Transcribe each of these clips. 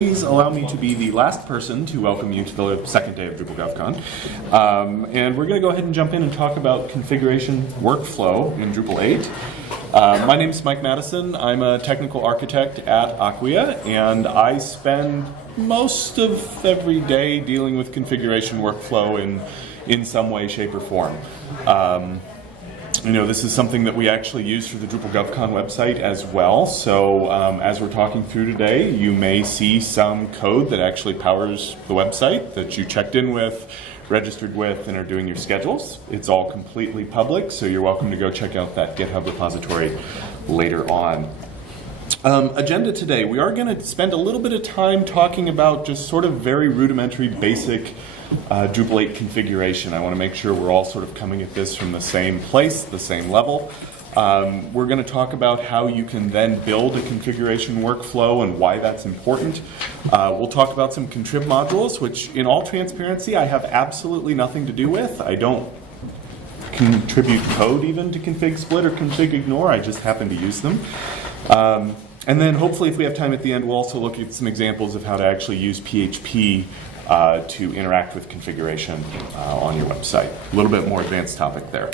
Please allow me to be the last person to welcome you to the second day of Drupal GovCon. And we're going to go ahead and jump in and talk about configuration workflow in Drupal 8. My name is Mike Madison. I'm a technical architect at Acquia, and I spend most of every day dealing with configuration workflow in some way, shape, or form. This is something that we actually use for the Drupal GovCon website as well. So as we're talking through today, you may see some code that actually powers the website that you checked in with, registered with, and are doing your schedules. It's all completely public, so you're welcome to go check out that GitHub repository later on. Agenda today, we are going to spend a little bit of time talking about just sort of very rudimentary, basic Drupal 8 configuration. I want to make sure we're all sort of coming at this from the same place, the same level. We're going to talk about how you can then build a configuration workflow and why that's important. We'll talk about some contrib modules, which in all transparency I have absolutely nothing to do with. I don't contribute code even to config split or config ignore. I just happen to use them. And then hopefully if we have time at the end, we'll also look at some examples of how to actually use PHP to interact with configuration on your website. A little bit more advanced topic there.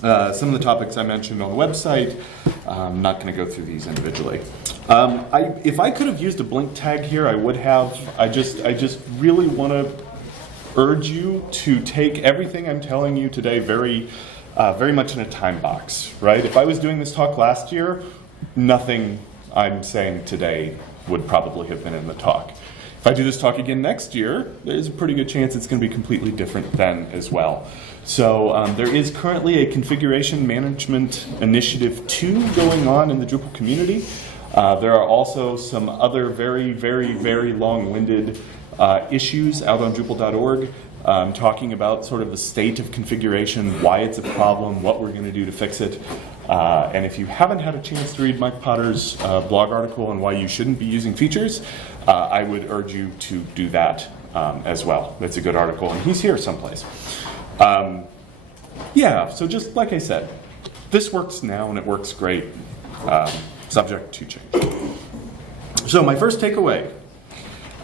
Some of the topics I mentioned on the website, I'm not going to go through these individually. If I could have used a blink tag here, I would have. I just really want to urge you to take everything I'm telling you today very much in a time box, right? If I was doing this talk last year, nothing I'm saying today would probably have been in the talk. If I do this talk again next year, there's a pretty good chance it's going to be completely different then as well. So there is currently a configuration management initiative 2 going on in the Drupal community. There are also some other very, very, very long-winded issues out on Drupal.org talking about sort of the state of configuration, why it's a problem, what we're going to do to fix it. And if you haven't had a chance to read Mike Potter's blog article on why you shouldn't be using features, I would urge you to do that as well. It's a good article, and he's here someplace. So just like I said, this works now and it works great, subject to change. So my first takeaway,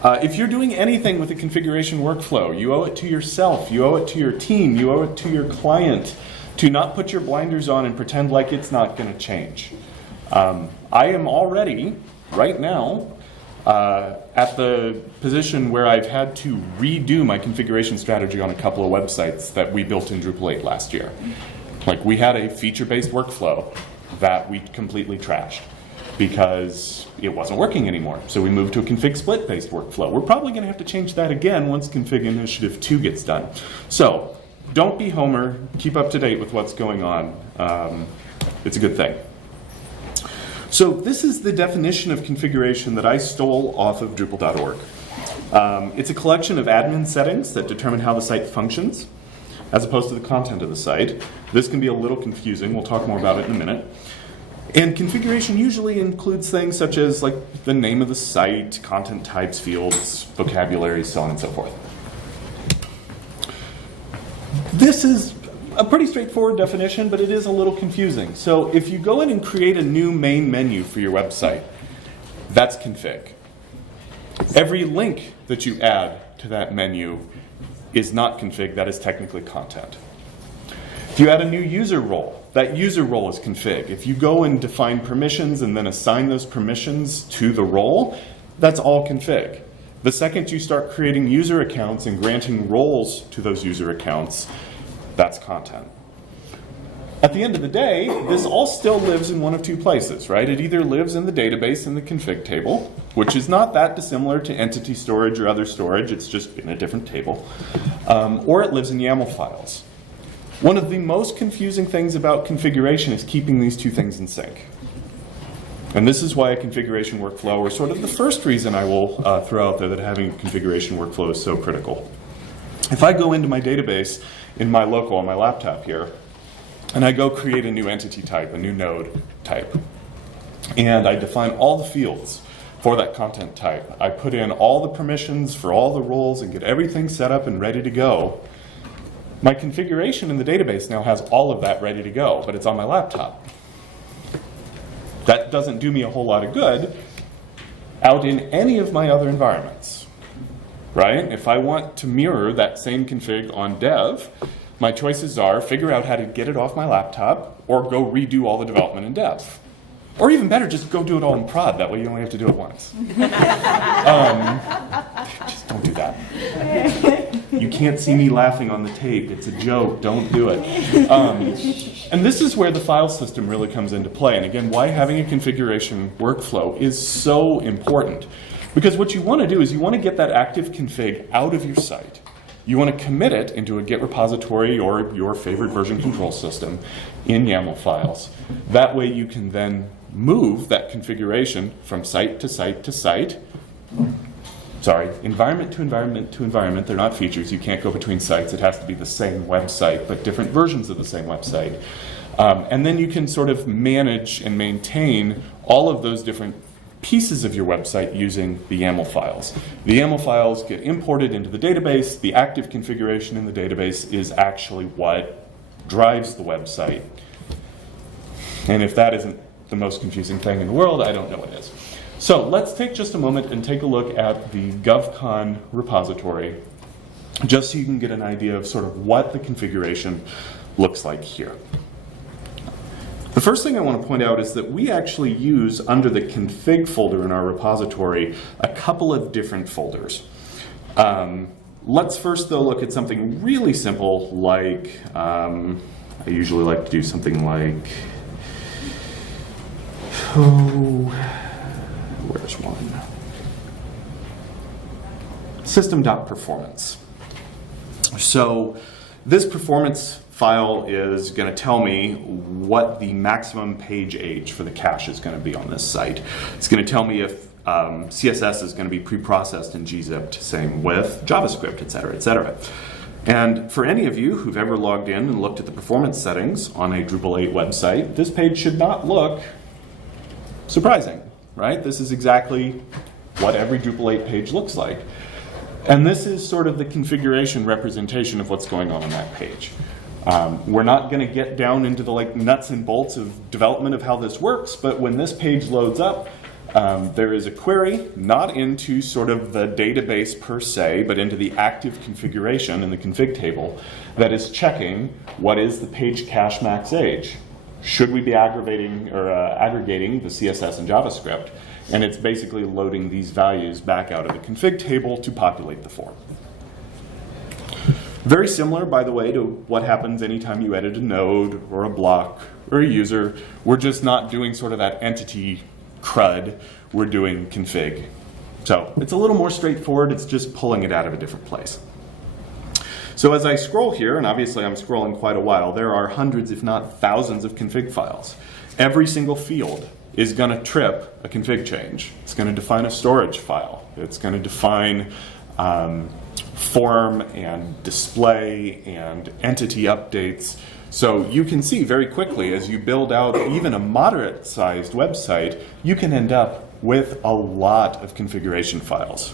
if you're doing anything with a configuration workflow, you owe it to yourself, you owe it to your team, you owe it to your client to not put your blinders on and pretend like it's not going to change. I am already, right now, at the position where I've had to redo my configuration strategy on a couple of websites that we built in Drupal 8 last year. Like, we had a feature-based workflow that we completely trashed because it wasn't working anymore. So we moved to a config split-based workflow. We're probably going to have to change that again once config initiative 2 gets done. So don't be Homer. Keep up to date with what's going on. It's a good thing. So this is the definition of configuration that I stole off of Drupal.org. It's a collection of admin settings that determine how the site functions, as opposed to the content of the site. This can be a little confusing. We'll talk more about it in a minute. And configuration usually includes things such as like the name of the site, content types, fields, vocabulary, so on and so forth. This is a pretty straightforward definition, but it is a little confusing. So if you go in and create a new main menu for your website, that's config. Every link that you add to that menu is not config, that is technically content. If you add a new user role, that user role is config. If you go and define permissions and then assign those permissions to the role, that's all config. The second you start creating user accounts and granting roles to those user accounts, that's content. At the end of the day, this all still lives in one of two places, right? It either lives in the database in the config table, which is not that dissimilar to entity storage or other storage, it's just in a different table, or it lives in YAML files. One of the most confusing things about configuration is keeping these two things in sync. And this is why a configuration workflow, or sort of the first reason I will throw out there that having a configuration workflow is so critical. If I go into my database in my local on my laptop here, and I go create a new entity type, a new node type, and I define all the fields for that content type, I put in all the permissions for all the roles and get everything set up and ready to go, my configuration in the database now has all of that ready to go, but it's on my laptop. That doesn't do me a whole lot of good out in any of my other environments, right? If I want to mirror that same config on dev, my choices are figure out how to get it off my laptop or go redo all the development in dev. Or even better, just go do it all in prod. That way you only have to do it once. Just don't do that. You can't see me laughing on the tape. It's a joke. Don't do it. And this is where the file system really comes into play. And again, why having a configuration workflow is so important. Because what you want to do is you want to get that active config out of your site. You want to commit it into a Git repository or your favorite version control system in YAML files. That way you can then move that configuration from site to site to site. Sorry, environment to environment to environment. They're not features. You can't go between sites. It has to be the same website, but different versions of the same website. And then you can sort of manage and maintain all of those different pieces of your website using the YAML files. The YAML files get imported into the database. The active configuration in the database is actually what drives the website. And if that isn't the most confusing thing in the world, I don't know what is. So let's take just a moment and take a look at the GovCon repository, just so you can get an idea of sort of what the configuration looks like here. The first thing I want to point out is that we actually use, under the config folder in our repository, a couple of different folders. Let's first, though, look at something really simple like, I usually like to do something like, where's one? System.performance. So this performance file is going to tell me what the maximum page age for the cache is going to be on this site. It's going to tell me if CSS is going to be pre-processed and gzipped, same with JavaScript, et cetera, et cetera. And for any of you who've ever logged in and looked at the performance settings on a Drupal 8 website, this page should not look surprising, right? This is exactly what every Drupal 8 page looks like. And this is sort of the configuration representation of what's going on that page. We're not going to get down into the nuts and bolts of development of how this works, but when this page loads up, there is a query, not into sort of the database per se, but into the active configuration in the config table that is checking what is the page cache max age. Should we be aggregating the CSS and JavaScript? And it's basically loading these values back out of the config table to populate the form. Very similar, by the way, to what happens anytime you edit a node or a block or a user. We're just not doing sort of that entity CRUD. We're doing config. So it's a little more straightforward. It's just pulling it out of a different place. So as I scroll here, and obviously I'm scrolling quite a while, there are hundreds, if not thousands, of config files. Every single field is going to trip a config change. It's going to define a storage file. It's going to define form and display and entity updates. So you can see very quickly as you build out even a moderate-sized website, you can end up with a lot of configuration files.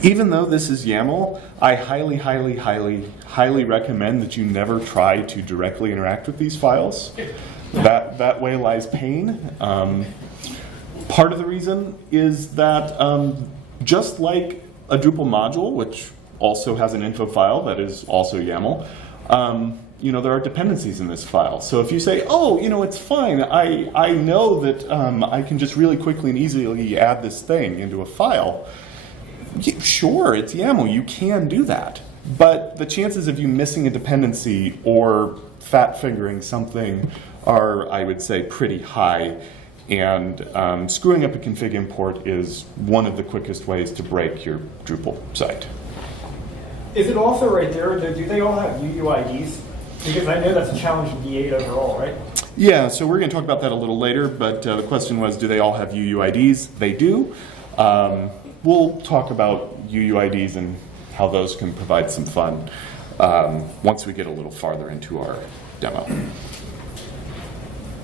Even though this is YAML, I highly, highly, highly, highly recommend that you never try to directly interact with these files. That way lies pain. Part of the reason is that just like a Drupal module, which also has an info file that is also YAML, there are dependencies in this file. So if you say, oh, it's fine, I know that I can just really quickly and easily add this thing into a file, sure, it's YAML, you can do that. But the chances of you missing a dependency or fat fingering something are, I would say, pretty high. And screwing up a config import is one of the quickest ways to break your Drupal site. Is it also right there, do they all have UUIDs? Because I know that's a challenge in V8 overall, right? Yeah, so we're going to talk about that a little later, but the question was, do they all have UUIDs? They do. We'll talk about UUIDs and how those can provide some fun once we get a little farther into our demo.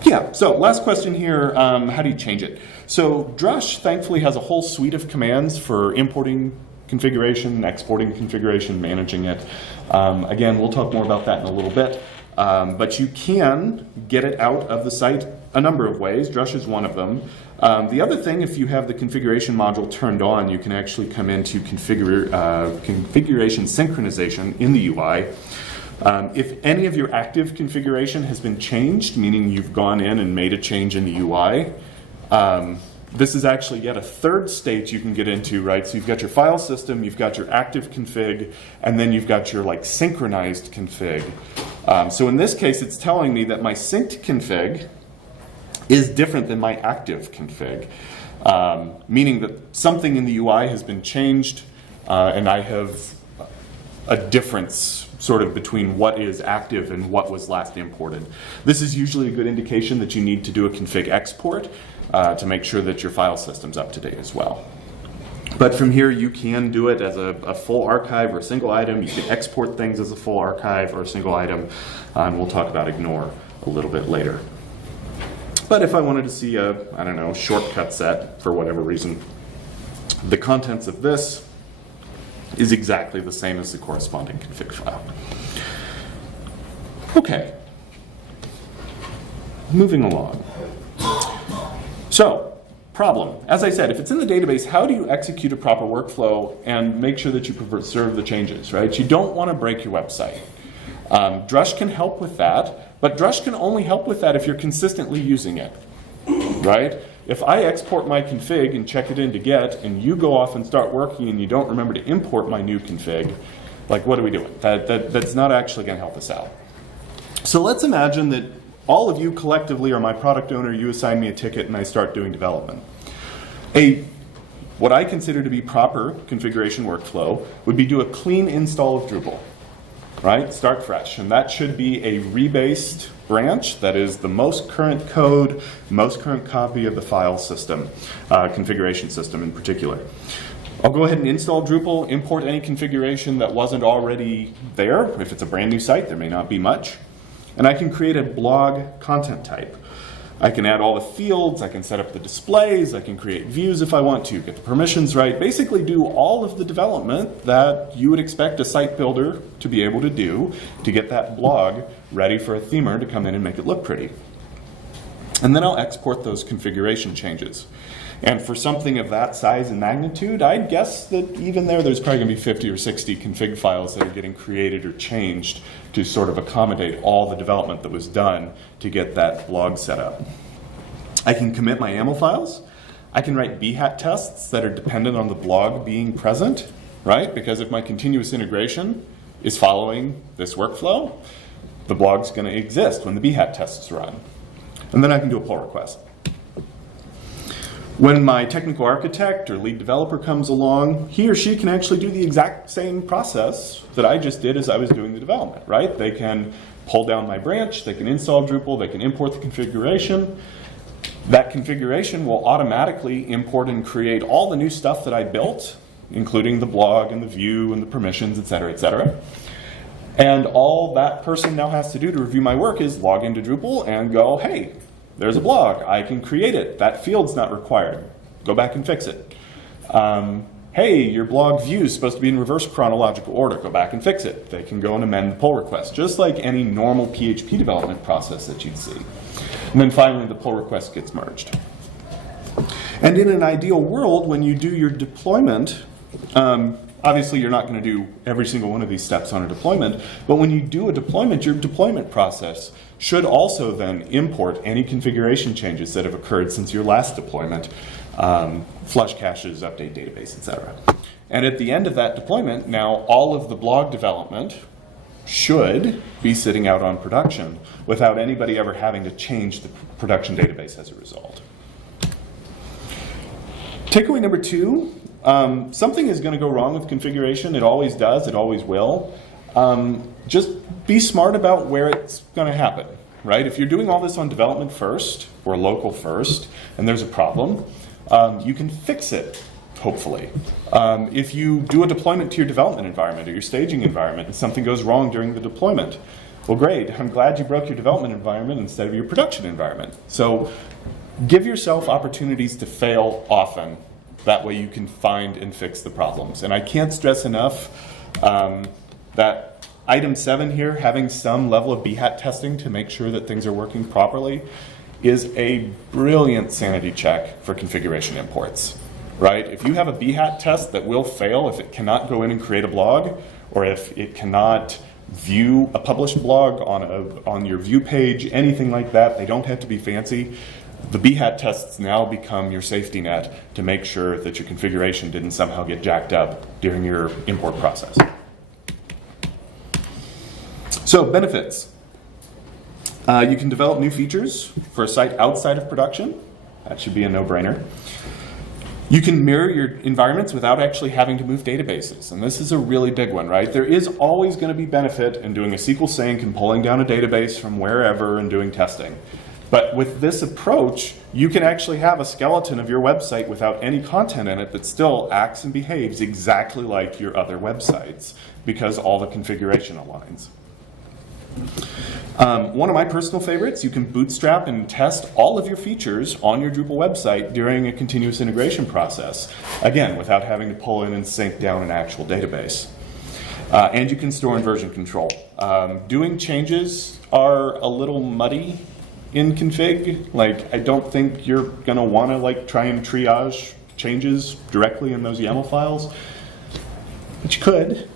Yeah, so last question here, how do you change it? So Drush thankfully has a whole suite of commands for importing configuration, exporting configuration, managing it. Again, we'll talk more about that in a little bit. but you can get it out of the site a number of ways. Drush is one of them. The other thing, if you have the configuration module turned on, you can actually come into configuration synchronization in the UI. If any of your active configuration has been changed, meaning you've gone in and made a change in the UI, this is actually yet a third state you can get into, right? So you've got your file system, you've got your active config, and then you've got your like synchronized config. So in this case, it's telling me that my synced config is different than my active config, meaning that something in the UI has been changed, and I have a difference sort of between what is active and what was last imported. This is usually a good indication that you need to do a config export to make sure that your file system's up to date as well. But from here, you can do it as a full archive or a single item. You can export things as a full archive or a single item, and we'll talk about ignore a little bit later. But if I wanted to see a, I don't know, shortcut set for whatever reason, the contents of this is exactly the same as the corresponding config file. Okay, moving along. So, problem. As I said, if it's in the database, how do you execute a proper workflow and make sure that you preserve the changes, right? You don't want to break your website. Drush can help with that, but Drush can only help with that if you're consistently using it, right? If I export my config and check it into get, and you go off and start working and you don't remember to import my new config, like what are we doing? That's not actually going to help us out. So let's imagine that all of you collectively are my product owner, you assign me a ticket, and I start doing development. What I consider to be proper configuration workflow would be do a clean install of Drupal, right? Start fresh. And that should be a rebased branch that is the most current code, most current copy of the file system, configuration system in particular. I'll go ahead and install Drupal, import any configuration that wasn't already there. If it's a brand new site, there may not be much. And I can create a blog content type. I can add all the fields, I can set up the displays, I can create views if I want to, get the permissions right, basically do all of the development that you would expect a site builder to be able to do to get that blog ready for a themer to come in and make it look pretty. And then I'll export those configuration changes. And for something of that size and magnitude, I'd guess that even there's probably going to be 50 or 60 config files that are getting created or changed to sort of accommodate all the development that was done to get that blog set up. I can commit my YAML files. I can write bhat tests that are dependent on the blog being present, right? Because if my continuous integration is following this workflow, the blog's going to exist when the bhat tests run. And then I can do a pull request. When my technical architect or lead developer comes along, he or she can actually do the exact same process that I just did as I was doing the development, right? They can pull down my branch, they can install Drupal, they can import the configuration. That configuration will automatically import and create all the new stuff that I built, including the blog and the view and the permissions, et cetera, et cetera. And all that person now has to do to review my work is log into Drupal and go, hey, there's a blog, I can create it. That field's not required. Go back and fix it. Hey, your blog view is supposed to be in reverse chronological order. Go back and fix it. They can go and amend the pull request, just like any normal PHP development process that you'd see. And then finally, the pull request gets merged. And in an ideal world, when you do your deployment, obviously you're not going to do every single one of these steps on a deployment, but when you do a deployment, your deployment process should also then import any configuration changes that have occurred since your last deployment, flush caches, update database, etc. And at the end of that deployment, now all of the blog development should be sitting out on production without anybody ever having to change the production database as a result. Takeaway number 2, something is going to go wrong with configuration. It always does, it always will. Just be smart about where it's going to happen, right? If you're doing all this on development first or local first and there's a problem, you can fix it, hopefully. If you do a deployment to your development environment or your staging environment and something goes wrong during the deployment, well, great. I'm glad you broke your development environment instead of your production environment. So give yourself opportunities to fail often. That way you can find and fix the problems. And I can't stress enough that Item 7 here, having some level of BHAT testing to make sure that things are working properly, is a brilliant sanity check for configuration imports, right? If you have a BHAT test that will fail if it cannot go in and create a blog, or if it cannot view a published blog on your view page, anything like that, they don't have to be fancy. The BHAT tests now become your safety net to make sure that your configuration didn't somehow get jacked up during your import process. So, benefits. You can develop new features for a site outside of production. That should be a no-brainer. You can mirror your environments without actually having to move databases. And this is a really big one, right? There is always going to be benefit in doing a SQL sync and pulling down a database from wherever and doing testing. But with this approach, you can actually have a skeleton of your website without any content in it that still acts and behaves exactly like your other websites because all the configuration aligns. One of my personal favorites, you can bootstrap and test all of your features on your Drupal website during a continuous integration process. Again, without having to pull in and sync down an actual database. And you can store in version control. Doing changes are a little muddy in config. Like, I don't think you're going to want to like try and triage changes directly in those YAML files. But you could.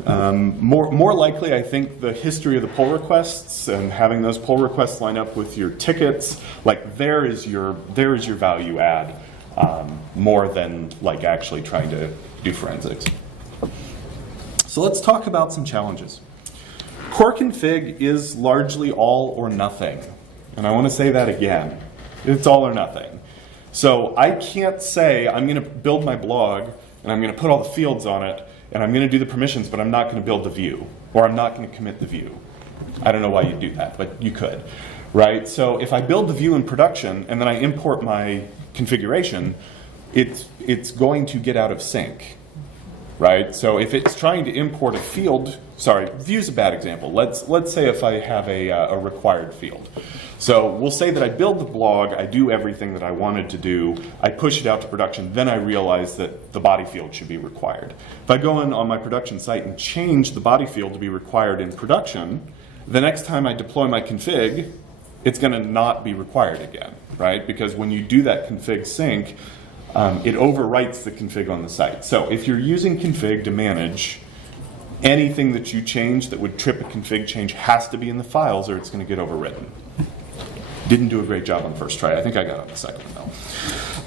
More likely, I think the history of the pull requests and having those pull requests line up with your tickets, like there is your value add, more than like actually trying to do forensics. So let's talk about some challenges. Core config is largely all or nothing. And I want to say that again. It's all or nothing. So I can't say I'm going to build my blog and I'm going to put all the fields on it and I'm going to do the permissions, but I'm not going to build the view, or I'm not going to commit the view. I don't know why you'd do that, but you could, right? So if I build the view in production and then I import my configuration, it's going to get out of sync, right? So if it's trying to import a field, sorry, view's a bad example. Let's say if I have a required field. So we'll say that I build the blog, I do everything that I wanted to do, I push it out to production, then I realize that the body field should be required. If I go in on my production site and change the body field to be required in production, the next time I deploy my config, it's going to not be required again, right? Because when you do that config sync, it overwrites the config on the site. So if you're using config to manage, anything that you change that would trip a config change has to be in the files or it's going to get overwritten. Didn't do a great job on the first try. I think I got on the second one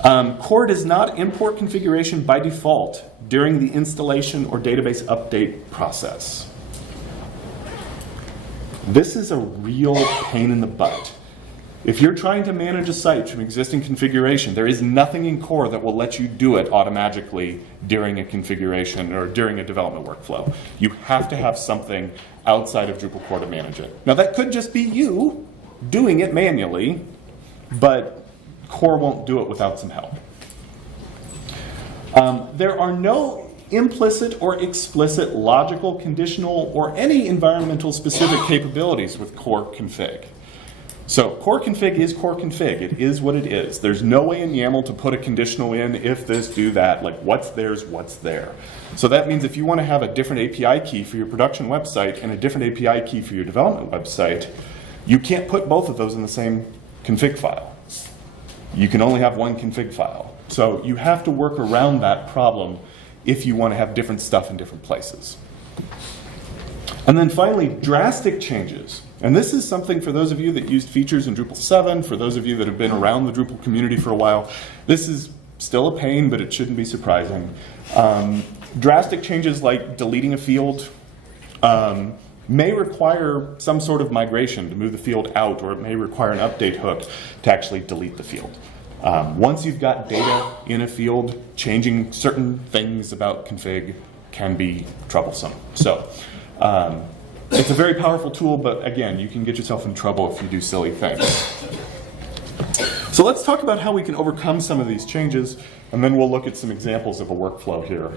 though. Core does not import configuration by default during the installation or database update process. This is a real pain in the butt. If you're trying to manage a site from existing configuration, there is nothing in Core that will let you do it automatically during a configuration or during a development workflow. You have to have something outside of Drupal core to manage it. Now that could just be you doing it manually, but Core won't do it without some help. There are no implicit or explicit logical, conditional, or any environmental specific capabilities with core config. So core config is core config. It is what it is. There's no way in YAML to put a conditional in, if this, do that, like what's there's what's there. So that means if you want to have a different API key for your production website and a different API key for your development website, you can't put both of those in the same config file. You can only have one config file. So you have to work around that problem if you want to have different stuff in different places. And then finally, drastic changes. And this is something for those of you that used features in Drupal 7, for those of you that have been around the Drupal community for a while, this is still a pain, but it shouldn't be surprising. Drastic changes like deleting a field may require some sort of migration to move the field out, or it may require an update hook to actually delete the field. Once you've got data in a field, changing certain things about config can be troublesome. So it's a very powerful tool, but again, you can get yourself in trouble if you do silly things. So let's talk about how we can overcome some of these changes, and then we'll look at some examples of a workflow here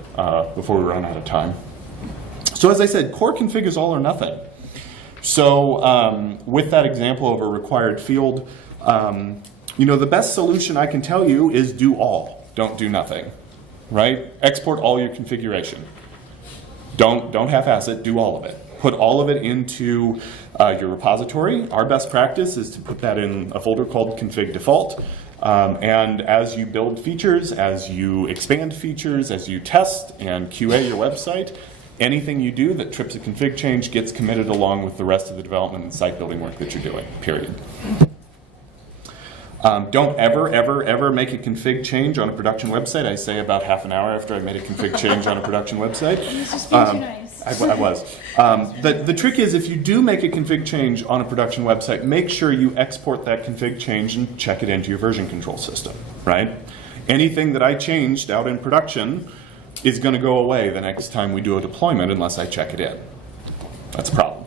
before we run out of time. So as I said, core config is all or nothing. So with that example of a required field, the best solution I can tell you is do all, don't do nothing, right? Export all your configuration. Don't half-ass it, do all of it. put all of it into your repository. Our best practice is to put that in a folder called config default. And as you build features, as you expand features, as you test and QA your website, anything you do that trips a config change gets committed along with the rest of the development and site building work that you're doing, period. Don't ever make a config change on a production website. I say about half an hour after I made a config change on a production website. He's just being too nice. I was. The trick is, if you do make a config change on a production website, make sure you export that config change and check it into your version control system, right? Anything that I changed out in production is going to go away the next time we do a deployment unless I check it in. That's a problem.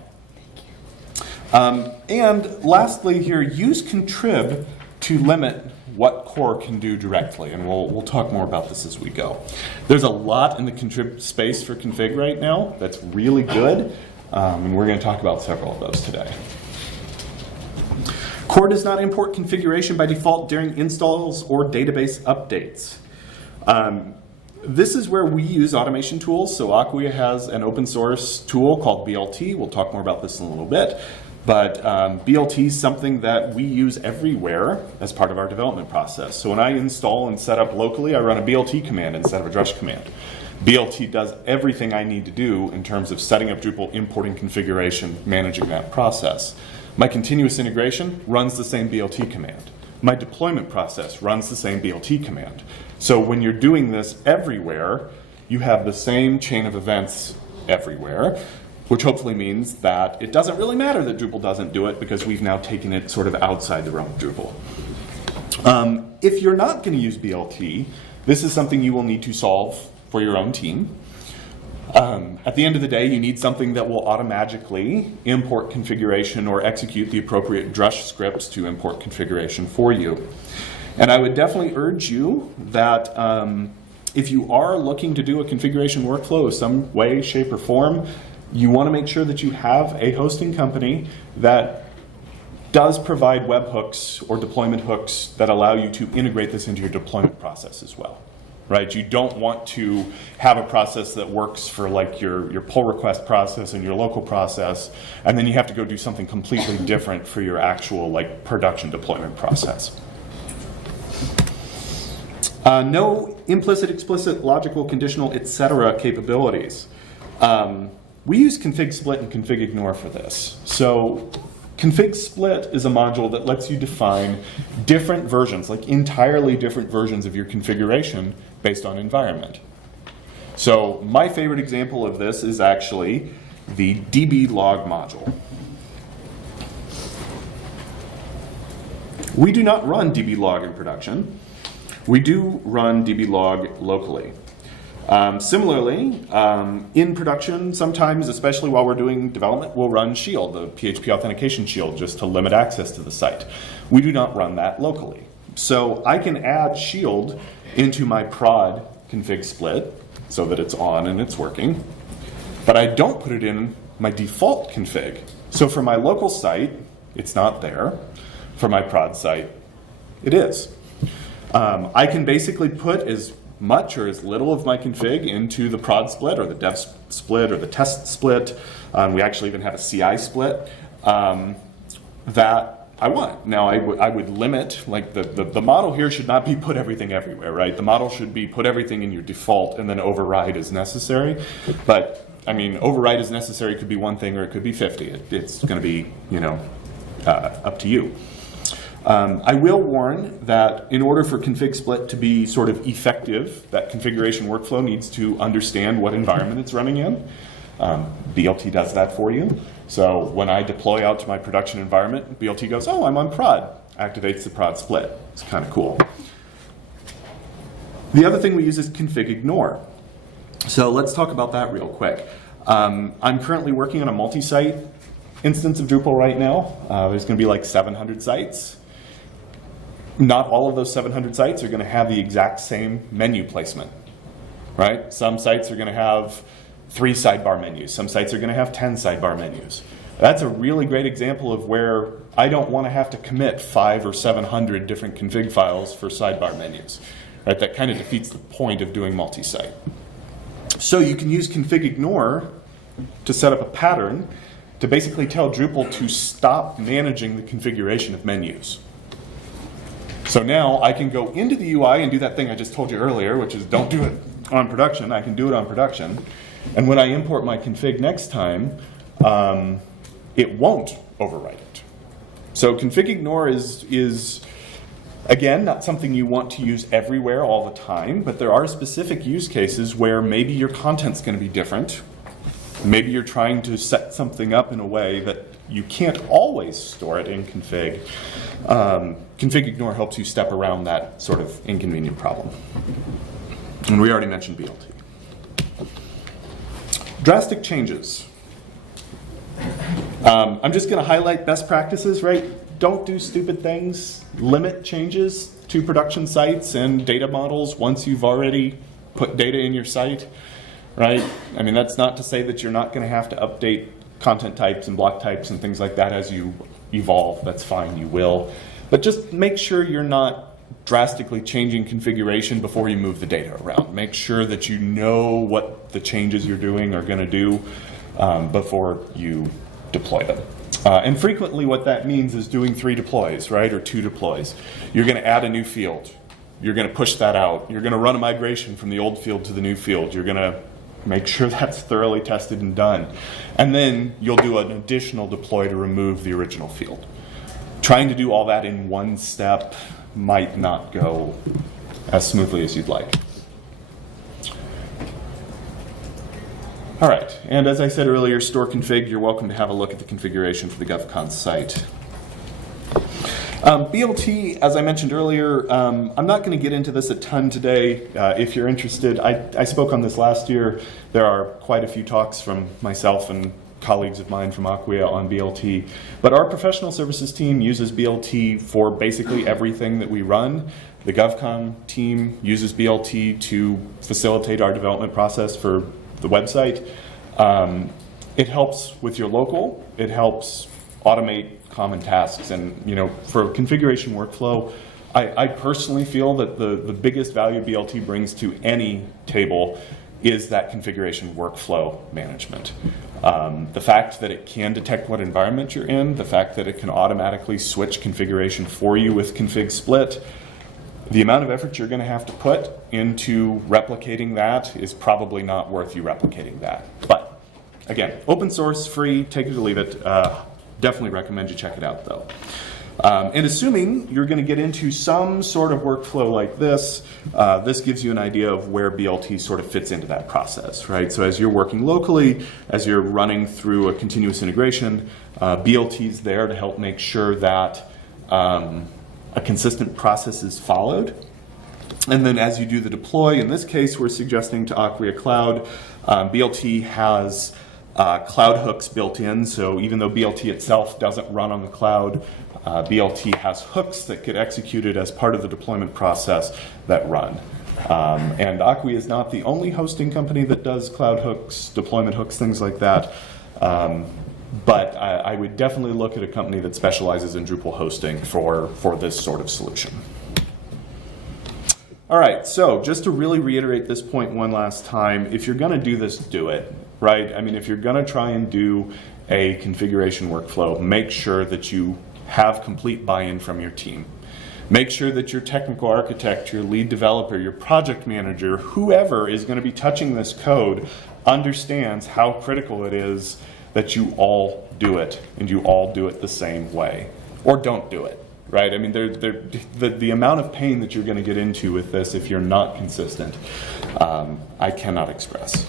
And lastly here, use contrib to limit what core can do directly, and we'll talk more about this as we go. There's a lot in the contrib space for config right now that's really good, and we're going to talk about several of those today. Core does not import configuration by default during installs or database updates. This is where we use automation tools. So Acquia has an open source tool called BLT. We'll talk more about this in a little bit. But BLT is something that we use everywhere as part of our development process. So when I install and set up locally, I run a BLT command instead of a drush command. BLT does everything I need to do in terms of setting up Drupal, importing configuration, managing that process. My continuous integration runs the same BLT command. My deployment process runs the same BLT command. So when you're doing this everywhere, you have the same chain of events everywhere, which hopefully means that it doesn't really matter that Drupal doesn't do it because we've now taken it sort of outside the realm of Drupal. If you're not going to use BLT, this is something you will need to solve for your own team. At the end of the day, you need something that will automatically import configuration or execute the appropriate drush scripts to import configuration for you. And I would definitely urge you that if you are looking to do a configuration workflow of some way, shape, or form, you want to make sure that you have a hosting company that does provide webhooks or deployment hooks that allow you to integrate this into your deployment process as well. Right? You don't want to have a process that works for like your pull request process and your local process, and then you have to go do something completely different for your actual like production deployment process. No implicit, explicit, logical, conditional, etc. capabilities. We use config split and config ignore for this. So config split is a module that lets you define different versions, like entirely different versions of your configuration based on environment. So my favorite example of this is actually the dblog module. We do not run dblog in production. We do run dblog locally. Similarly, in production, sometimes, especially while we're doing development, we'll run Shield, the PHP authentication shield, just to limit access to the site. We do not run that locally. So I can add Shield into my prod config split so that it's on and it's working, but I don't put it in my default config. So for my local site, it's not there. For my prod site, it is. I can basically put as much or as little of my config into the prod split or the dev split or the test split. We actually even have a CI split that I want. Now I would limit, like the model here should not be put everything everywhere, right? The model should be put everything in your default and then override as necessary. But I mean, override as necessary could be one thing or it could be 50. It's going to be, you know, up to you. I will warn that in order for config split to be sort of effective, that configuration workflow needs to understand what environment it's running in. BLT does that for you. So when I deploy out to my production environment, BLT goes, oh, I'm on prod, activates the prod split. It's kind of cool. The other thing we use is config ignore. So let's talk about that real quick. I'm currently working on a multi-site instance of Drupal right now. There's going to be like 700 sites. Not all of those 700 sites are going to have the exact same menu placement, right? Some sites are going to have 3 sidebar menus. Some sites are going to have 10 sidebar menus. That's a really great example of where I don't want to have to commit 500 or 700 different config files for sidebar menus, right? That kind of defeats the point of doing multi-site. So you can use config ignore to set up a pattern to basically tell Drupal to stop managing the configuration of menus. So now I can go into the UI and do that thing I just told you earlier, which is don't do it on production. I can do it on production. And when I import my config next time, it won't overwrite it. So config ignore is, again, not something you want to use everywhere all the time, but there are specific use cases where maybe your content's going to be different. Maybe you're trying to set something up in a way that you can't always store it in config. Config ignore helps you step around that sort of inconvenient problem. And we already mentioned BLT. Drastic changes. I'm just going to highlight best practices, right? Don't do stupid things. Limit changes to production sites and data models once you've already put data in your site, right? I mean, that's not to say that you're not going to have to update content types and block types and things like that as you evolve. That's fine, you will. But just make sure you're not drastically changing configuration before you move the data around. Make sure that you know what the changes you're doing are going to do before you deploy them. And frequently what that means is doing 3 deploys, right, or 2 deploys. You're going to add a new field. You're going to push that out. You're going to run a migration from the old field to the new field. You're going to make sure that's thoroughly tested and done. And then you'll do an additional deploy to remove the original field. Trying to do all that in one step might not go as smoothly as you'd like. All right, and as I said earlier, store config, you're welcome to have a look at the configuration for the GovCon site. BLT, as I mentioned earlier, I'm not going to get into this a ton today. If you're interested, I spoke on this last year. There are quite a few talks from myself and colleagues of mine from Acquia on BLT. But our professional services team uses BLT for basically everything that we run. The GovCon team uses BLT to facilitate our development process for the website. It helps with your local. It helps automate common tasks. And for configuration workflow, I personally feel that the biggest value BLT brings to any table is that configuration workflow management. The fact that it can detect what environment you're in, the fact that it can automatically switch configuration for you with config split, the amount of effort you're going to have to put into replicating that is probably not worth you replicating that. But again, open source, free, take it or leave it. Definitely recommend you check it out though. And assuming you're going to get into some sort of workflow like this, this gives you an idea of where BLT sort of fits into that process, right? So as you're working locally, as you're running through a continuous integration, BLT is there to help make sure that a consistent process is followed. And then as you do the deploy, in this case, we're suggesting to Acquia Cloud, BLT has cloud hooks built in. So even though BLT itself doesn't run on the cloud, BLT has hooks that get executed as part of the deployment process that run. And Acquia is not the only hosting company that does cloud hooks, deployment hooks, things like that. But I would definitely look at a company that specializes in Drupal hosting for this sort of solution. All right, so just to really reiterate this point one last time, if you're going to do this, do it, right? I mean, if you're going to try and do a configuration workflow, make sure that you have complete buy-in from your team. Make sure that your technical architect, your lead developer, your project manager, whoever is going to be touching this code understands how critical it is that you all do it, and you all do it the same way, or don't do it, right? I mean, the amount of pain that you're going to get into with this if you're not consistent, I cannot express.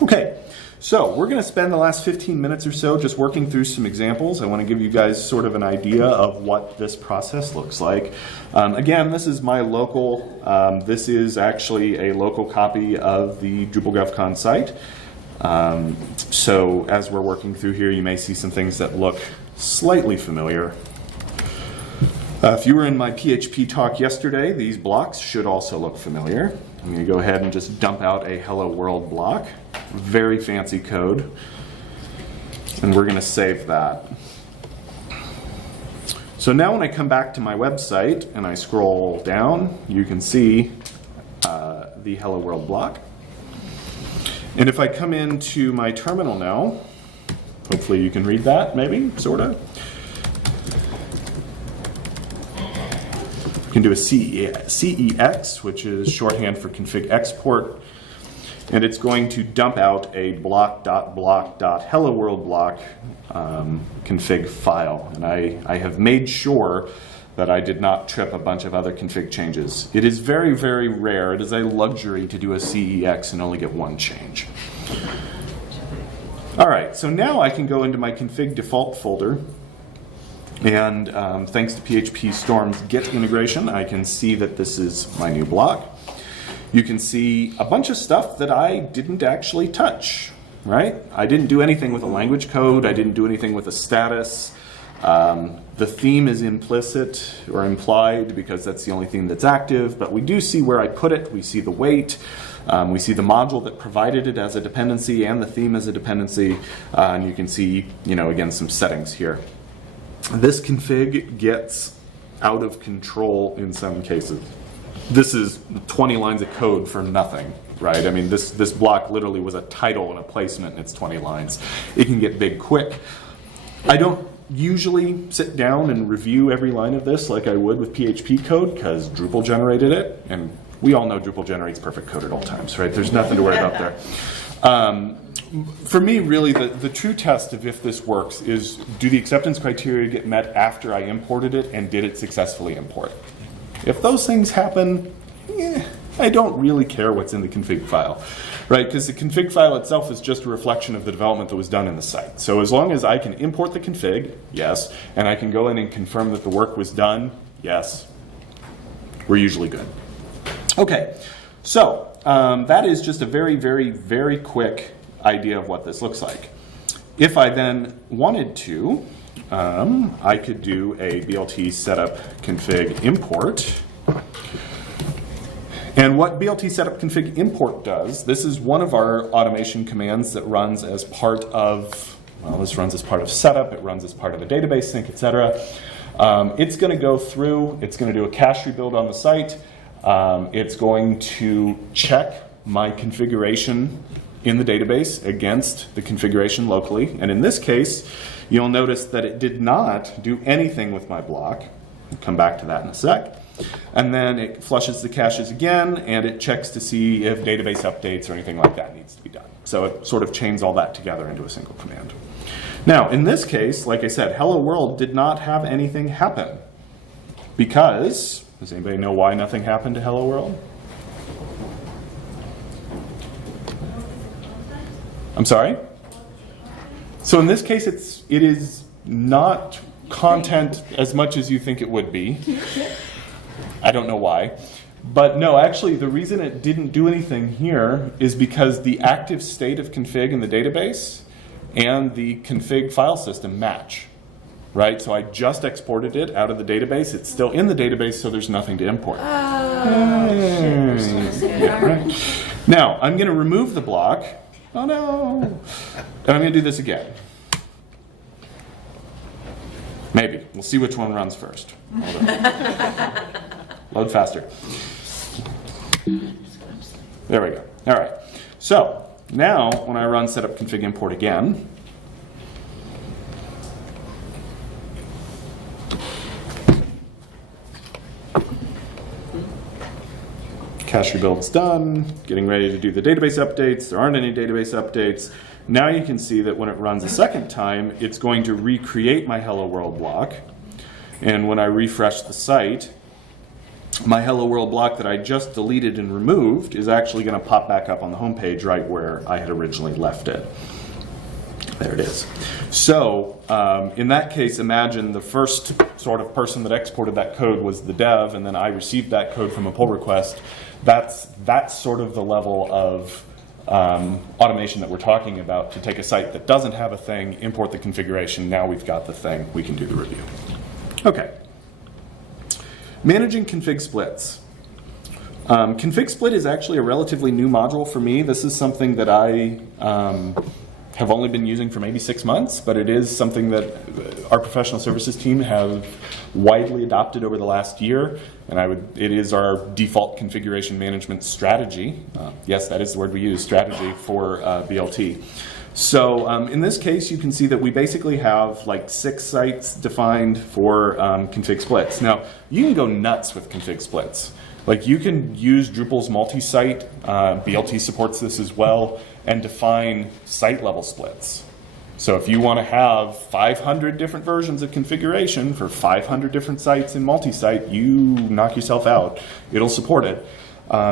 Okay, so we're going to spend the last 15 minutes or so just working through some examples. I want to give you guys sort of an idea of what this process looks like. Again, this is my local, this is actually a local copy of the Drupal GovCon site. So as we're working through here, you may see some things that look slightly familiar. If you were in my PHP talk yesterday, these blocks should also look familiar. I'm going to go ahead and just dump out a hello world block. Very fancy code. And we're going to save that. So now when I come back to my website and I scroll down, you can see the hello world block. And if I come into my terminal now, hopefully you can read that, maybe, sort of. You can do a CEX, which is shorthand for config export, and it's going to dump out a block.block.hello world block config file. And I have made sure that I did not trip a bunch of other config changes. It is very, very rare. It is a luxury to do a CEX and only get one change. All right, so now I can go into my config default folder, and thanks to PHP Storm's Git integration, I can see that this is my new block. You can see a bunch of stuff that I didn't actually touch, right? I didn't do anything with a language code. I didn't do anything with a status. The theme is implicit or implied because that's the only theme that's active, but we do see where I put it. We see the weight. We see the module that provided it as a dependency and the theme as a dependency. And you can see, again, some settings here. This config gets out of control in some cases. This is 20 lines of code for nothing, right? I mean, this block literally was a title and a placement, and it's 20 lines. It can get big quick. I don't usually sit down and review every line of this like I would with PHP code because Drupal generated it, and we all know Drupal generates perfect code at all times, right? There's nothing to worry about there. For me, really, the true test of if this works is, do the acceptance criteria get met after I imported it, and did it successfully import? If those things happen, I don't really care what's in the config file, right? Because the config file itself is just a reflection of the development that was done in the site. So as long as I can import the config, yes, and I can go in and confirm that the work was done, yes, we're usually good. Okay, so that is just a very, very, very quick idea of what this looks like. If I then wanted to, I could do a BLT setup config import. And what BLT setup config import does, this is one of our automation commands that runs as part of, this runs as part of setup, it runs as part of a database sync, etc. It's going to go through, it's going to do a cache rebuild on the site. It's going to check my configuration in the database against the configuration locally. And in this case, you'll notice that it did not do anything with my block. We'll come back to that in a sec. And then it flushes the caches again, and it checks to see if database updates or anything like that needs to be done. So it sort of chains all that together into a single command. Now, in this case, like I said, hello world did not have anything happen. Because, does anybody know why nothing happened to hello world? I'm sorry? So in this case, it is not content as much as you think it would be. I don't know why. But no, actually, the reason it didn't do anything here is because the active state of config in the database and the config file system match, right? So I just exported it out of the database. It's still in the database, so there's nothing to import. Right. Now, I'm going to remove the block. Oh no! And I'm going to do this again. Maybe. We'll see which one runs first. Hold on. Load faster. There we go. All right. So now when I run setup config import again, cache rebuild's done, getting ready to do the database updates. There aren't any database updates. Now you can see that when it runs a second time, it's going to recreate my hello world block. And when I refresh the site, my hello world block that I just deleted and removed is actually going to pop back up on the home page right where I had originally left it. There it is. So in that case, imagine the first sort of person that exported that code was the dev, and then I received that code from a pull request. That's sort of the level of automation that we're talking about, to take a site that doesn't have a thing, import the configuration, now we've got the thing, we can do the review. Okay. Managing config splits. Config split is actually a relatively new module for me. This is something that I have only been using for maybe 6 months, but it is something that our professional services team have widely adopted over the last year, and it is our default configuration management strategy. Yes, that is the word we use, strategy for BLT. So in this case, you can see that we basically have like 6 sites defined for config splits. Now, you can go nuts with config splits. Like you can use Drupal's multi-site, BLT supports this as well, and define site level splits. So if you want to have 500 different versions of configuration for 500 different sites in multi-site, you knock yourself out. It'll support it.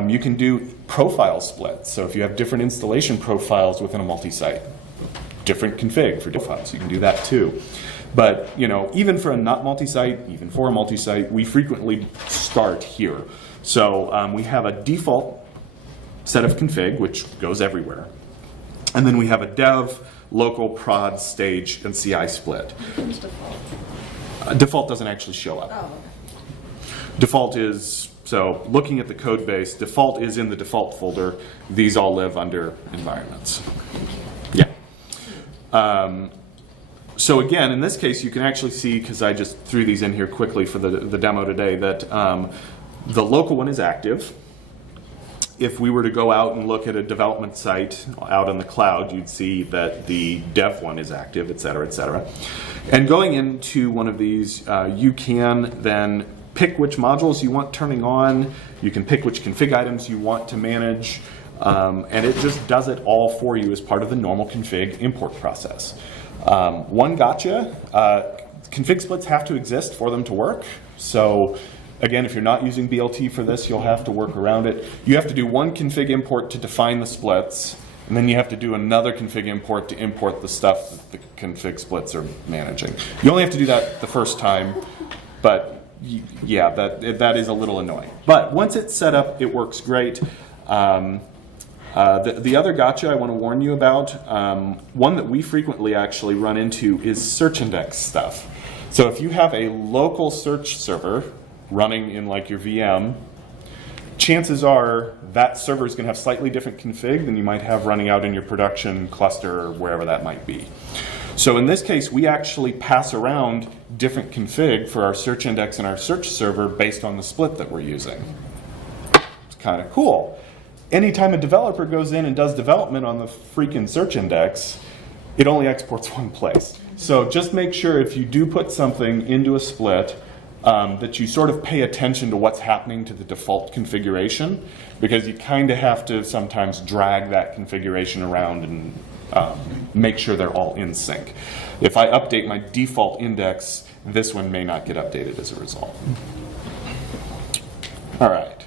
You can do profile splits. So if you have different installation profiles within a multi-site, different config for different files, you can do that too. But even for a not multi-site, even for a multi-site, we frequently start here. So we have a default set of config, which goes everywhere. And then we have a dev, local, prod, stage, and CI split. Who's default? Default doesn't actually show up. Oh. Default is, so looking at the code base, default is in the default folder. These all live under environments. Yeah. So again, in this case, you can actually see, because I just threw these in here quickly for the demo today, that the local one is active. If we were to go out and look at a development site out on the cloud, you'd see that the dev one is active, et cetera, et cetera. And going into one of these, you can then pick which modules you want turning on. You can pick which config items you want to manage. And it just does it all for you as part of the normal config import process. One gotcha, config splits have to exist for them to work. So again, if you're not using BLT for this, you'll have to work around it. You have to do one config import to define the splits, and then you have to do another config import to import the stuff that the config splits are managing. You only have to do that the first time, but yeah, that is a little annoying. But once it's set up, it works great. The other gotcha I want to warn you about, one that we frequently actually run into is search index stuff. So if you have a local search server running in like your VM, chances are that server is going to have slightly different config than you might have running out in your production cluster or wherever that might be. So in this case, we actually pass around different config for our search index and our search server based on the split that we're using. It's kind of cool. Anytime a developer goes in and does development on the freaking search index, it only exports one place. So just make sure if you do put something into a split, that you sort of pay attention to what's happening to the default configuration, because you kind of have to sometimes drag that configuration around and make sure they're all in sync. If I update my default index, this one may not get updated as a result. All right.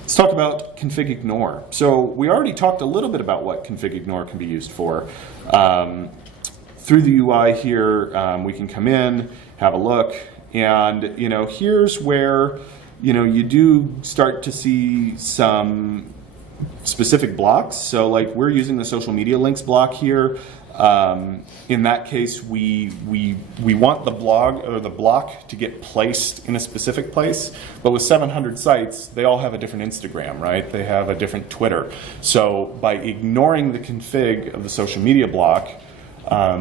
Let's talk about config ignore. So we already talked a little bit about what config ignore can be used for. Through the UI here, we can come in, have a look, and here's where you do start to see some specific blocks. So like we're using the social media links block here. In that case, we want the blog or the block to get placed in a specific place. But with 700 sites, they all have a different Instagram, right? They have a different Twitter. So by ignoring the config of the social media block,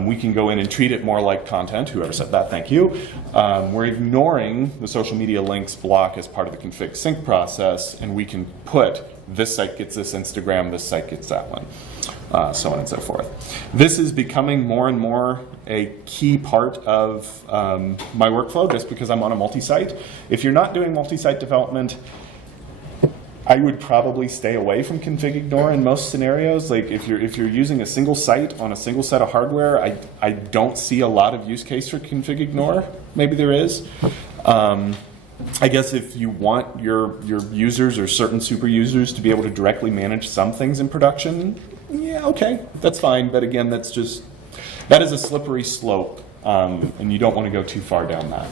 we can go in and treat it more like content. Whoever said that, thank you. We're ignoring the social media links block as part of the config sync process, and we can put this site gets this Instagram, this site gets that one, so on and so forth. This is becoming more and more a key part of my workflow, just because I'm on a multi-site. If you're not doing multi-site development, I would probably stay away from config ignore in most scenarios. Like if you're using a single site on a single set of hardware, I don't see a lot of use case for config ignore. Maybe there is. I guess if you want your users or certain super users to be able to directly manage some things in production, yeah, okay, that's fine. But again, that is a slippery slope, and you don't want to go too far down that.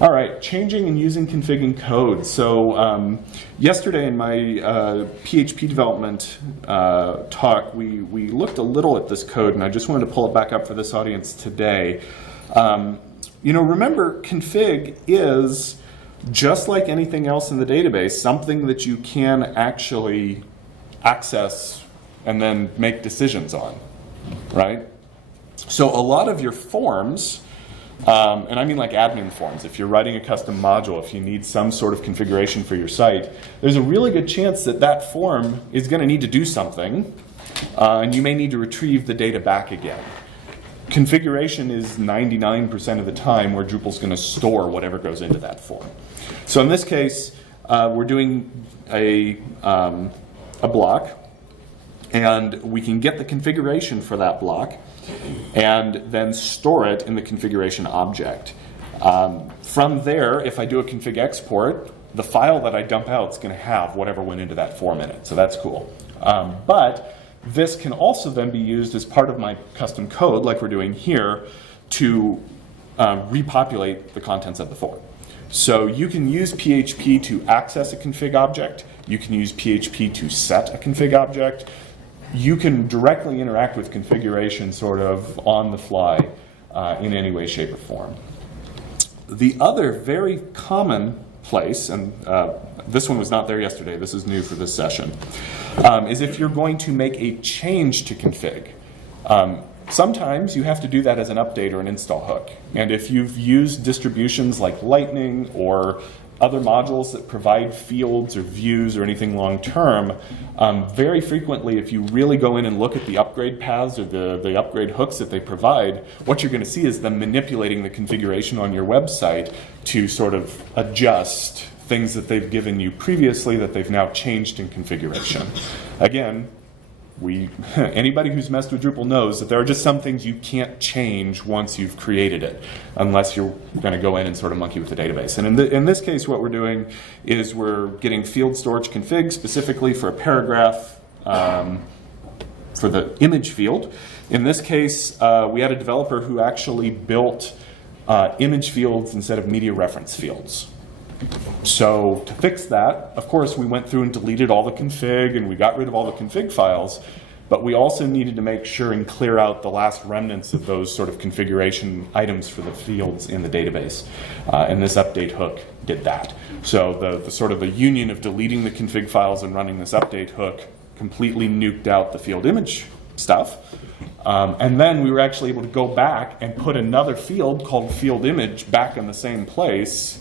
All right, changing and using config in code. So yesterday in my PHP development talk, we looked a little at this code, and I just wanted to pull it back up for this audience today. Remember, config is, just like anything else in the database, something that you can actually access and then make decisions on, right? So a lot of your forms, and I mean like admin forms, if you're writing a custom module, if you need some sort of configuration for your site, there's a really good chance that that form is going to need to do something, and you may need to retrieve the data back again. Configuration is 99% of the time where Drupal's going to store whatever goes into that form. So in this case, we're doing a block, and we can get the configuration for that block and then store it in the configuration object. From there, if I do a config export, the file that I dump out is going to have whatever went into that form in it, so that's cool. But this can also then be used as part of my custom code, like we're doing here, to repopulate the contents of the form. So you can use PHP to access a config object. You can use PHP to set a config object. You can directly interact with configuration sort of on the fly in any way, shape, or form. The other very common place, and this one was not there yesterday, this is new for this session, is if you're going to make a change to config. Sometimes you have to do that as an update or an install hook. And if you've used distributions like Lightning or other modules that provide fields or views or anything long term, very frequently if you really go in and look at the upgrade paths or the upgrade hooks that they provide, what you're going to see is them manipulating the configuration on your website to sort of adjust things that they've given you previously that they've now changed in configuration. Again, anybody who's messed with Drupal knows that there are just some things you can't change once you've created it, unless you're going to go in and sort of monkey with the database. And in this case, what we're doing is we're getting field storage config specifically for a paragraph for the image field. In this case, we had a developer who actually built image fields instead of media reference fields. So to fix that, of course, we went through and deleted all the config and we got rid of all the config files, but we also needed to make sure and clear out the last remnants of those sort of configuration items for the fields in the database. And this update hook did that. So the sort of the union of deleting the config files and running this update hook completely nuked out the field image stuff. And then we were actually able to go back and put another field called field image back in the same place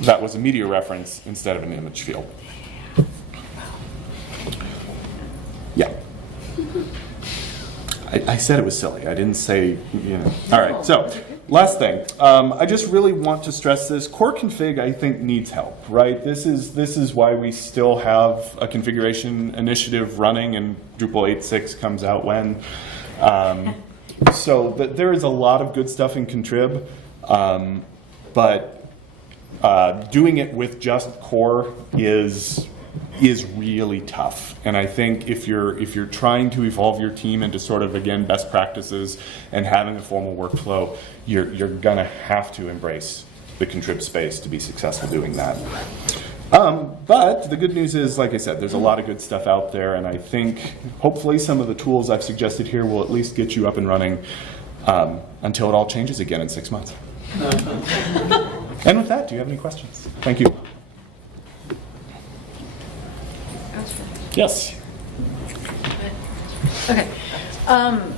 that was a media reference instead of an image field. Yeah. I said it was silly. I didn't say, you know. All right, so last thing. I just really want to stress this. Core config, I think, needs help, right? This is why we still have a configuration initiative running and Drupal 8.6 comes out when. So there is a lot of good stuff in contrib, but doing it with just core is really tough. And I think if you're trying to evolve your team into sort of, again, best practices and having a formal workflow, you're gonna have to embrace the contrib space to be successful doing that. But the good news is, like I said, there's a lot of good stuff out there, and I think hopefully some of the tools I've suggested here will at least get you up and running until it all changes again in 6 months. And with that, do you have any questions? Thank you. Yes. Okay.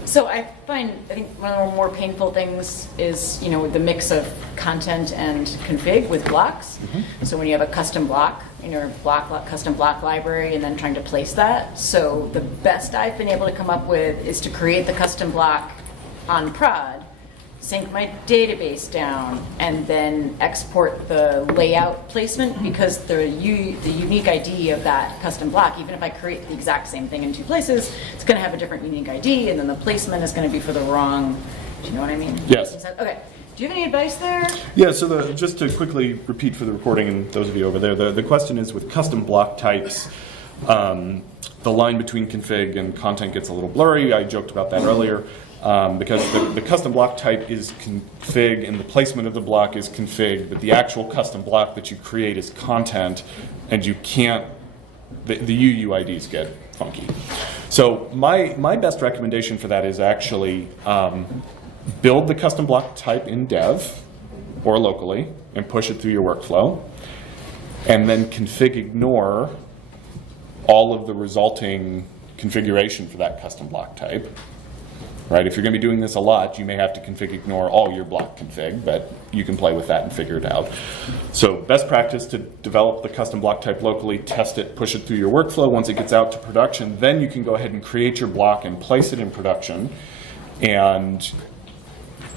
So I think one of the more painful things is, the mix of content and config with blocks. Mm-hmm. So when you have a custom block in your custom block library and then trying to place that. So the best I've been able to come up with is to create the custom block on prod, sync my database down, and then export the layout placement, because the unique ID of that custom block, even if I create the exact same thing in 2 places, it's going to have a different unique ID, and then the placement is going to be for the wrong, do you know what I mean? Yes. Okay. Do you have any advice there? Yeah, so just to quickly repeat for the recording and those of you over there, the question is with custom block types, the line between config and content gets a little blurry. I joked about that earlier. Because the custom block type is config and the placement of the block is config, but the actual custom block that you create is content, and you can't, the UUIDs get funky. So my best recommendation for that is actually build the custom block type in dev or locally and push it through your workflow, and then config ignore all of the resulting configuration for that custom block type. Right? If you're going to be doing this a lot, you may have to config ignore all your block config, but you can play with that and figure it out. So best practice to develop the custom block type locally, test it, push it through your workflow. Once it gets out to production, then you can go ahead and create your block and place it in production. And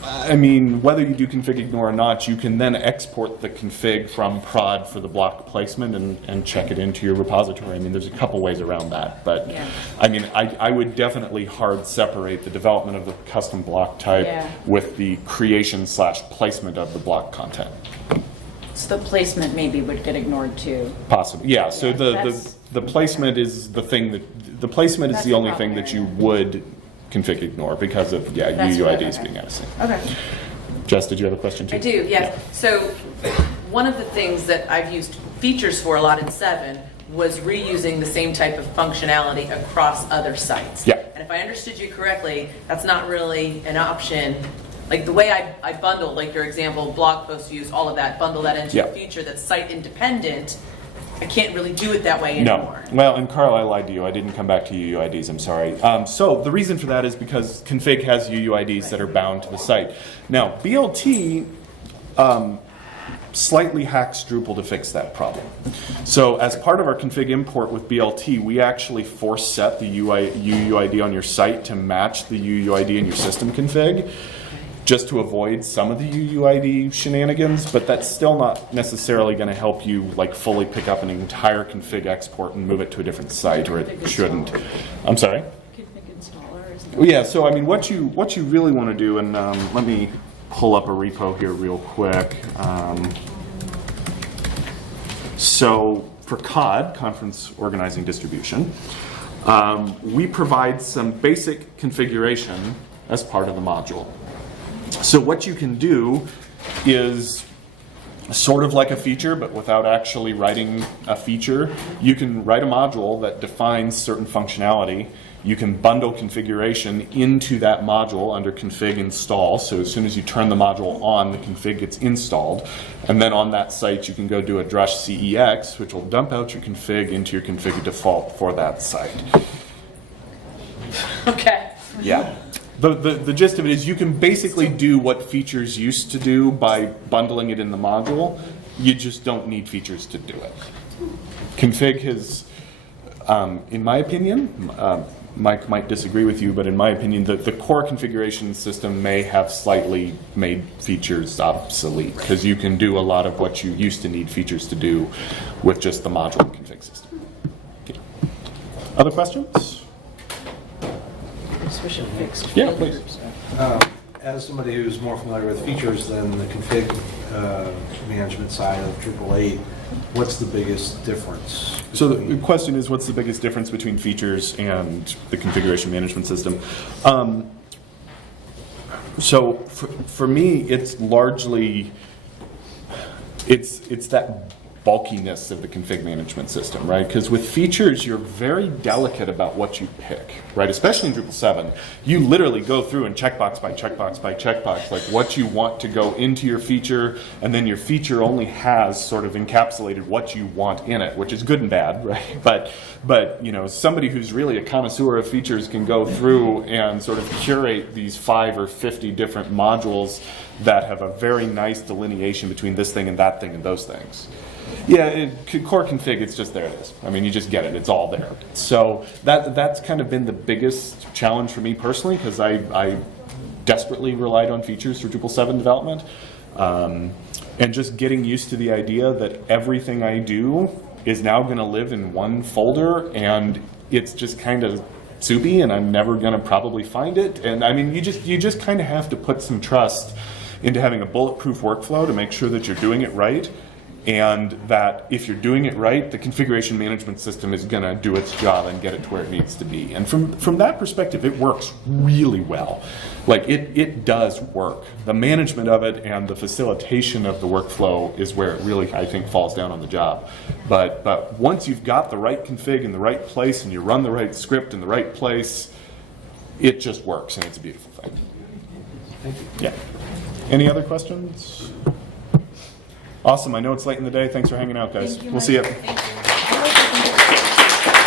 I mean, whether you do config ignore or not, you can then export the config from prod for the block placement and check it into your repository. I mean, there's a couple ways around that, but Yeah. I mean, I would definitely hard separate the development of the custom block type with the creation / placement of the block content. So the placement maybe would get ignored too. Possibly, yeah. So that's- the placement is the thing that the placement is That's the the only problem thing that you area. would config ignore because of That's UUIDs right, okay. being out of sync. Okay. Jess, did you have a question too? I do, yes. So one of the things that I've used features for a lot in 7 was reusing the same type of functionality across other sites. Yeah. And if I understood you correctly, that's not really an option. Like the way I bundle, like your example, blog post views, all of that, bundle that into a feature that's site independent, I can't really do it that way anymore. No. Well, and Carl, I lied to you. I didn't come back to UUIDs. I'm sorry. So the reason for that is because config has UUIDs that are bound to the site. Now, BLT slightly hacks Drupal to fix that problem. So as part of our config import with BLT, we actually force set the UUID on your site to match the UUID in your system config, just to avoid some of the UUID shenanigans, but that's still not necessarily going to help you like fully pick up an entire config export and move it to a different site, or it shouldn't. I'm sorry? Config installer, isn't it? Well, yeah, so I mean, what you really want to do, and let me pull up a repo here real quick. So for COD, Conference Organizing Distribution, we provide some basic configuration as part of the module. So what you can do is sort of like a feature, but without actually writing a feature. You can write a module that defines certain functionality. You can bundle configuration into that module under config install. So as soon as you turn the module on, the config gets installed. And then on that site, you can go do a drush CEX, which will dump out your config into your config default for that site. Okay. Yeah. The gist of it is you can basically do what features used to do by bundling it in the module. You just don't need features to do it. Config has, in my opinion, Mike might disagree with you, but in my opinion, the core configuration system may have slightly made features obsolete because you can do a lot of what you used to need features to do with just the module config system. Okay. Other questions? Yeah, please. As somebody who's more familiar with features than the config management side of Drupal 8, what's the biggest difference? So the question is, what's the biggest difference between features and the configuration management system? So for me, it's largely, it's that bulkiness of the config management system, right? Because with features, you're very delicate about what you pick, right? Especially in Drupal 7, you literally go through and checkbox by checkbox by checkbox, like what you want to go into your feature, and then your feature only has sort of encapsulated what you want in it, which is good and bad, right? But you know, somebody who's really a connoisseur of features can go through and sort of curate these 5 or 50 different modules that have a very nice delineation between this thing and that thing and those things. Yeah, core config, it's just there it is. I mean, you just get it. It's all there. So that's kind of been the biggest challenge for me personally, because I desperately relied on features for Drupal 7 development. And just getting used to the idea that everything I do is now going to live in one folder, and it's just kind of soupy, and I'm never going to probably find it. And I mean, you just kind of have to put some trust into having a bulletproof workflow to make sure that you're doing it right. And that if you're doing it right, the configuration management system is going to do its job and get it to where it needs to be. And from that perspective, it works really well. Like, it does work. The management of it and the facilitation of the workflow is where it really, I think, falls down on the job. But once you've got the right config in the right place and you run the right script in the right place, it just works, and it's a beautiful thing. Thank you. Yeah. Any other questions? Awesome. I know it's late in the day. Thanks for hanging out, guys. Thank you, We'll see you. Thank you.